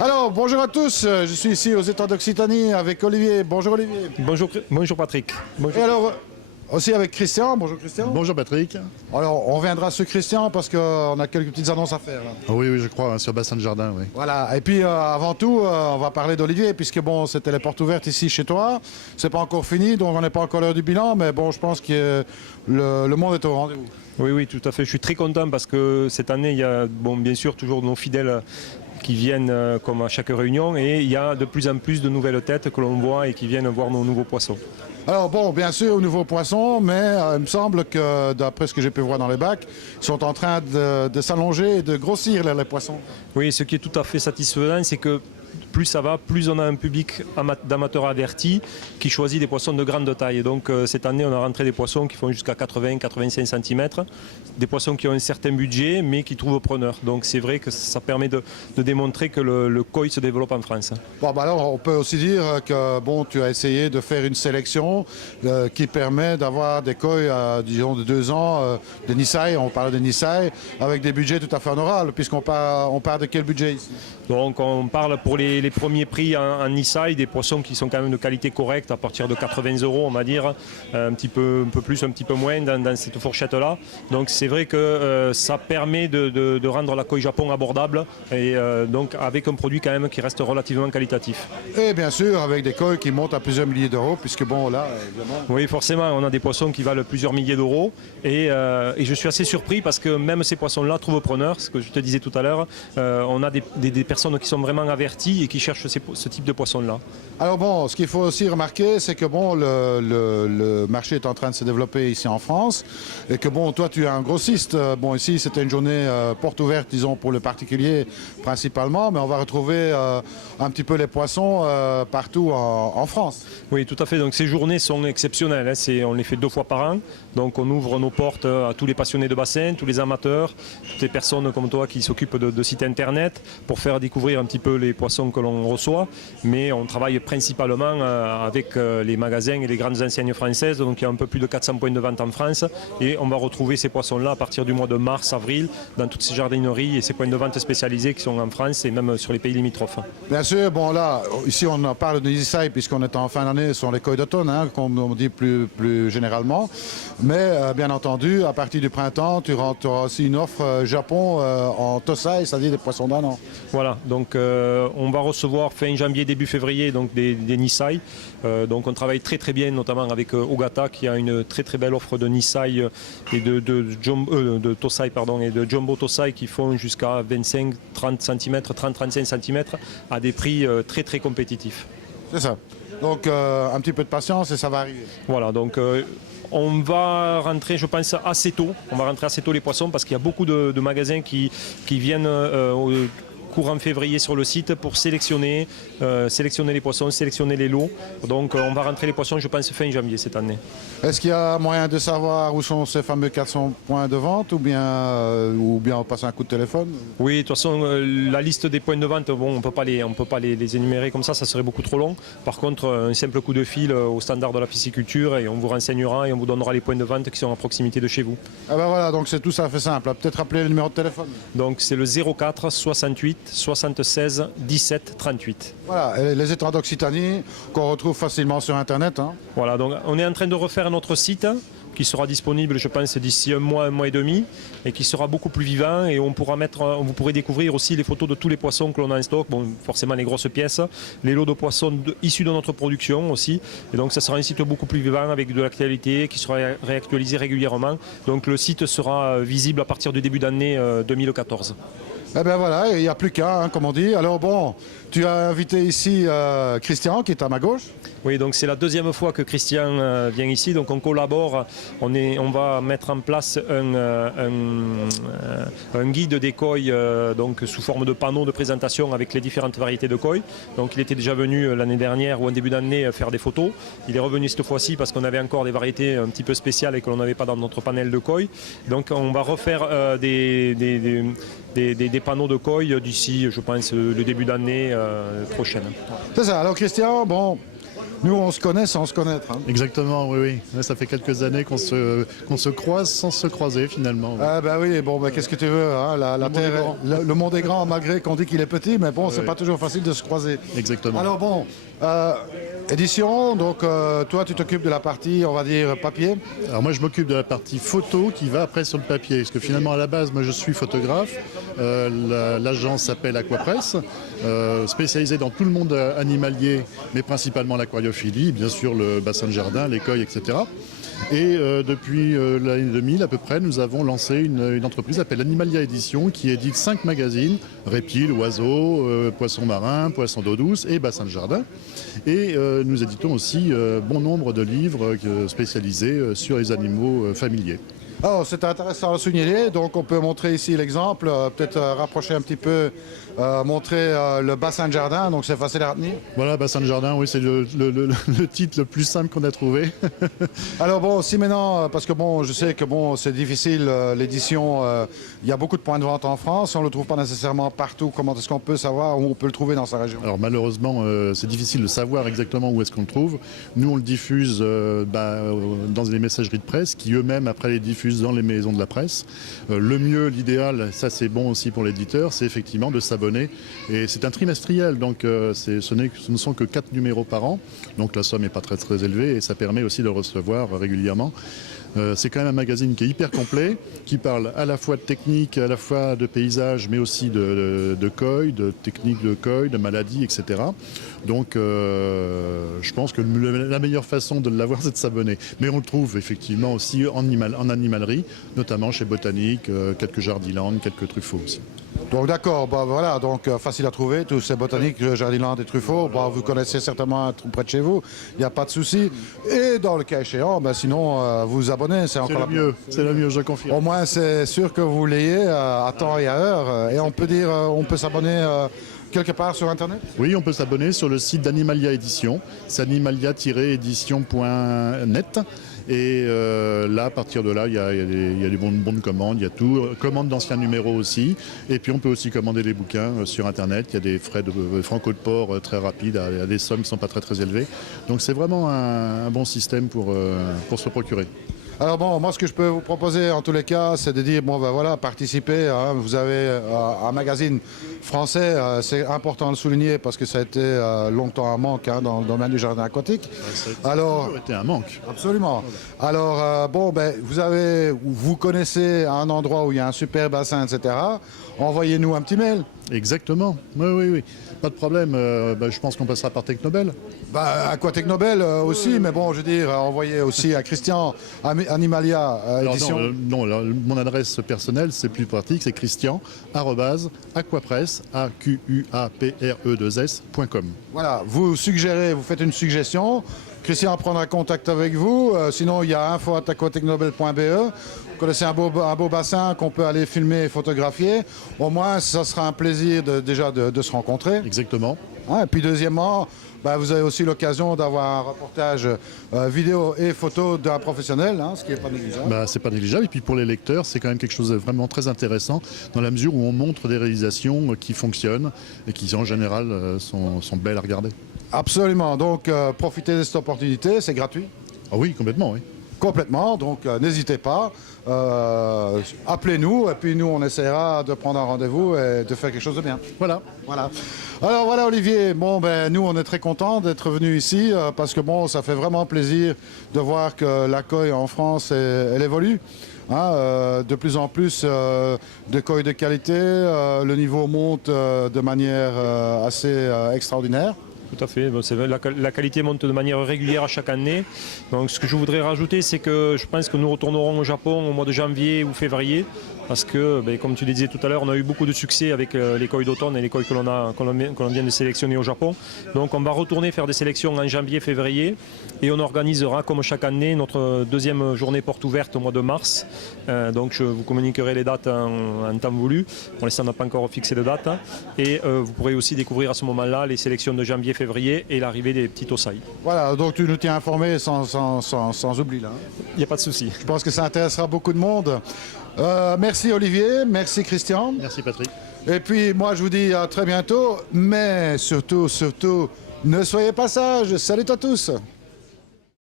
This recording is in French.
Alors, bonjour à tous, je suis ici aux États d'Occitanie avec Olivier. Bonjour Olivier. Bonjour Patrick. Bonjour. Et alors, aussi avec Christian. Bonjour Christian. Bonjour Patrick. Alors, on viendra sur Christian parce qu'on a quelques petites annonces à faire. Là. Oui, je crois, sur Bassin de Jardin, oui. Voilà, et puis avant tout, on va parler d'Olivier, puisque bon, c'était les portes ouvertes ici chez toi. C'est pas encore fini, donc on n'est pas encore à l'heure du bilan, mais bon, je pense que le monde est au rendez-vous. Oui, tout à fait. Je suis très content parce que cette année, il y a bien sûr toujours nos fidèles qui viennent comme à chaque réunion et il y a de plus en plus de nouvelles têtes que l'on voit et qui viennent voir nos nouveaux poissons. Alors bon, bien sûr, nouveaux poissons, mais il me semble que d'après ce que j'ai pu voir dans les bacs, ils sont en train de s'allonger et de grossir les poissons. Oui, ce qui est tout à fait satisfaisant, c'est que plus ça va, plus on a un public d'amateurs avertis qui choisit des poissons de grande taille. Donc cette année, on a rentré des poissons qui font jusqu'à 80-85 cm, des poissons qui ont un certain budget, mais qui trouvent preneur. Donc c'est vrai que ça permet de démontrer que le koi se développe en France. Bon, bah alors on peut aussi dire que bon, tu as essayé de faire une sélection qui permet d'avoir des koi, disons, de 2 ans, de Nisai, on parle de Nisai, avec des budgets tout à fait honorables, puisqu'on parle de quel budget ici? Donc on parle pour les premiers prix en Nisai, des poissons qui sont quand même de qualité correcte, à partir de 80 €, on va dire, un peu plus, un petit peu moins dans cette fourchette-là. Donc c'est vrai que ça permet de rendre la koi Japon abordable et donc avec un produit quand même qui reste relativement qualitatif. Et bien sûr avec des koi qui montent à plusieurs milliers d'euros, puisque bon là, évidemment... Oui, forcément, on a des poissons qui valent plusieurs milliers d'euros et je suis assez surpris parce que même ces poissons-là trouvent preneur, ce que je te disais tout à l'heure, on a des personnes qui sont vraiment averties et qui cherchent ce type de poissons-là. Alors bon, ce qu'il faut aussi remarquer, c'est que bon, le marché est en train de se développer ici en France et que bon, toi tu es un grossiste. Bon, ici c'était une journée porte ouverte, disons, pour le particulier principalement, mais on va retrouver un petit peu les poissons partout en France. Oui, tout à fait. Donc ces journées sont exceptionnelles. Hein. On les fait 2 fois par an. Donc on ouvre nos portes à tous les passionnés de bassin, tous les amateurs, toutes les personnes comme toi qui s'occupent de sites internet pour faire découvrir un petit peu les poissons que l'on reçoit. Mais on travaille principalement avec les magasins et les grandes enseignes françaises. Donc il y a un peu plus de 400 points de vente en France et on va retrouver ces poissons-là à partir du mois de mars, avril dans toutes ces jardineries et ces points de vente spécialisés qui sont en France et même sur les pays limitrophes. Bien sûr, bon là, ici on parle de Nisai puisqu'on est en fin d'année, ce sont les koi d'automne, hein, comme on dit plus généralement. Mais bien entendu, à partir du printemps, tu auras aussi une offre Japon en Tosai, c'est-à-dire des poissons d'un an. Voilà, donc on va recevoir fin janvier, début février donc des Nisai. Donc on travaille très bien, notamment avec Ogata qui a une très belle offre de Nisai et de Tosai et de Jumbo Tosai qui font jusqu'à 25-30 cm, 30-35 cm à des prix très compétitifs. C'est ça. Donc un petit peu de patience et ça va arriver. Voilà, donc on va rentrer, je pense, assez tôt. On va rentrer assez tôt les poissons parce qu'il y a beaucoup de magasins qui viennent courant février sur le site pour sélectionner les poissons, sélectionner les lots. Donc on va rentrer les poissons, je pense, fin janvier cette année. Est-ce qu'il y a moyen de savoir où sont ces fameux 400 points de vente ou bien on passe un coup de téléphone? Oui, de toute façon, la liste des points de vente, bon, on peut pas les énumérer comme ça serait beaucoup trop long. Par contre, un simple coup de fil au standard de la pisciculture et on vous renseignera et on vous donnera les points de vente qui sont à proximité de chez vous. Ah ben voilà, donc c'est tout ça fait simple. Peut-être rappeler le numéro de téléphone. Donc c'est le 04 68 76 17 38. Voilà, et les États d'Occitanie qu'on retrouve facilement sur Internet. Hein. Voilà, donc on est en train de refaire notre site qui sera disponible, je pense, d'ici un mois et demi, et qui sera beaucoup plus vivant. Et vous pourrez découvrir aussi les photos de tous les poissons que l'on a en stock. Bon, forcément les grosses pièces, les lots de poissons issus de notre production aussi. Et donc ça sera un site beaucoup plus vivant avec de l'actualité qui sera réactualisé régulièrement. Donc le site sera visible à partir du début d'année 2014. Eh bien voilà, il n'y a plus qu'à, hein, comme on dit. Alors bon, tu as invité ici Christian qui est à ma gauche. Oui, donc c'est la deuxième fois que Christian vient ici, donc on collabore, on va mettre en place un guide des koi donc sous forme de panneaux de présentation avec les différentes variétés de koi. Donc il était déjà venu l'année dernière ou en début d'année faire des photos. Il est revenu cette fois-ci parce qu'on avait encore des variétés un petit peu spéciales et que l'on n'avait pas dans notre panel de koi. Donc on va refaire des panneaux de koi d'ici, je pense, le début d'année prochaine. C'est ça. Alors Christian, bon, Nous, on se connaît sans se connaître. Hein. Exactement, oui, oui. Ouais, ça fait quelques années qu'on se croise sans se croiser finalement. Ah bah oui, bon, bah, qu'est-ce que tu veux, hein, la Terre, le monde est grand malgré qu'on dit qu'il est petit, mais bon, c'est pas toujours facile de se croiser. Exactement. Alors bon, édition, donc toi tu t'occupes de la partie, on va dire, papier. Alors moi je m'occupe de la partie photo qui va après sur le papier, parce que finalement à la base moi je suis photographe, l'agence s'appelle Aquapress, spécialisée dans tout le monde animalier, mais principalement l'aquariophilie, bien sûr le bassin de jardin, l'écueil, etc. Et depuis l'année 2000 à peu près, nous avons lancé une entreprise qui s'appelle Animalia Édition, qui édite 5 magazines, reptiles, oiseaux, poissons marins, poissons d'eau douce et bassins de jardin. Et nous éditons aussi bon nombre de livres spécialisés sur les animaux familiers. Alors c'est intéressant à souligner, donc on peut montrer ici l'exemple, peut-être rapprocher un petit peu, montrer le bassin de jardin, donc c'est facile à retenir. Voilà, bassin de jardin, oui, c'est le titre le plus simple qu'on a trouvé. Alors bon, si maintenant, parce que bon, je sais que bon, c'est difficile l'édition, il y a beaucoup de points de vente en France, on ne le trouve pas nécessairement partout, comment est-ce qu'on peut savoir où on peut le trouver dans sa région? Alors malheureusement, c'est difficile de savoir exactement où est-ce qu'on le trouve. Nous, on le diffuse dans les messageries de presse qui eux-mêmes après les diffusent dans les maisons de la presse. Le mieux, l'idéal, ça c'est bon aussi pour l'éditeur, c'est effectivement de s'abonner. Et c'est un trimestriel, donc ce ne sont que 4 numéros par an. Donc la somme n'est pas très très élevée et ça permet aussi de le recevoir régulièrement. C'est quand même un magazine qui est hyper complet, qui parle à la fois de technique, à la fois de paysage, mais aussi de koi, de techniques de koi, de maladies, etc. Donc je pense que la meilleure façon de l'avoir, c'est de s'abonner. Mais on le trouve effectivement aussi en animalerie, notamment chez Botanique, quelques Jardiland, quelques Truffaut aussi. Donc d'accord, bah, voilà, donc facile à trouver, tous ces botaniques, Jardiland et Truffaut, bah, vous connaissez certainement tout près de chez vous, il n'y a pas de souci. Et dans le cas échéant, bah, sinon vous vous abonnez, c'est encore c'est le mieux, je confirme. Au moins c'est sûr que vous l'ayez à temps et à heure, et on peut dire, on peut s'abonner quelque part sur Internet? Oui, on peut s'abonner sur le site d'Animalia Édition, c'est animalia-édition.net. Et là, à partir de là, il y a des bons de commande, il y a tout. Commande d'anciens numéros aussi. Et puis on peut aussi commander les bouquins sur Internet. Il y a des frais de franco de port très rapides, à des sommes qui ne sont pas très très élevées. Donc c'est vraiment un bon système pour se procurer. Alors bon, moi ce que je peux vous proposer en tous les cas, c'est de dire, bon ben voilà, participez, hein, vous avez un magazine français, c'est important de le souligner parce que ça a été longtemps un manque hein, dans le domaine du jardin aquatique. Alors, ça a été un manque. Absolument. Alors bon, ben vous connaissez un endroit où il y a un super bassin, etc. Envoyez-nous un petit mail. Exactement, oui. Pas de problème, je pense qu'on passera par Technobel. Aquatechnobel aussi, mais bon, je veux dire, envoyez aussi à Christian Animalia Édition. Non, mon adresse personnelle, c'est plus pratique, c'est christian@aquapress, AQUAPRE2S.com. Voilà, vous suggérez, vous faites une suggestion, Christian prendra contact avec vous, sinon il y a info@aquatechnobel.be. Vous connaissez un beau bassin qu'on peut aller filmer et photographier. Au moins, ça sera un plaisir déjà de se rencontrer. Exactement. Et puis deuxièmement, vous avez aussi l'occasion d'avoir un reportage vidéo et photo d'un professionnel, ce qui n'est pas négligeable. C'est pas négligeable. Et puis pour les lecteurs, c'est quand même quelque chose de vraiment très intéressant dans la mesure où on montre des réalisations qui fonctionnent et qui en général sont belles à regarder. Absolument. Donc profitez de cette opportunité, c'est gratuit. Ah oui, complètement, oui. Complètement, donc n'hésitez pas, appelez-nous et puis nous on essaiera de prendre un rendez-vous et de faire quelque chose de bien. Voilà. Alors voilà Olivier, nous on est très contents d'être venus ici parce que ça fait vraiment plaisir de voir que la koi en France elle évolue. De plus en plus de koi de qualité, le niveau monte de manière assez extraordinaire. Tout à fait, la qualité monte de manière régulière à chaque année. Donc ce que je voudrais rajouter, c'est que je pense que nous retournerons au Japon au mois de janvier ou février. Parce que, comme tu le disais tout à l'heure, on a eu beaucoup de succès avec les koi d'automne et les koi que l'on vient de sélectionner au Japon. Donc on va retourner faire des sélections en janvier, février. Et on organisera, comme chaque année, notre deuxième journée porte ouverte au mois de mars. Donc je vous communiquerai les dates en temps voulu. Pour l'instant, on n'a pas encore fixé de date. Et vous pourrez aussi découvrir à ce moment-là les sélections de janvier, février et l'arrivée des petits osai. Voilà, donc tu nous tiens informés sans oubli là. Il n'y a pas de souci. Je pense que ça intéressera beaucoup de monde. Merci Olivier, merci Christian. Merci Patrick. Et puis moi je vous dis à très bientôt, mais surtout, Ne soyez pas sages. Salut à tous.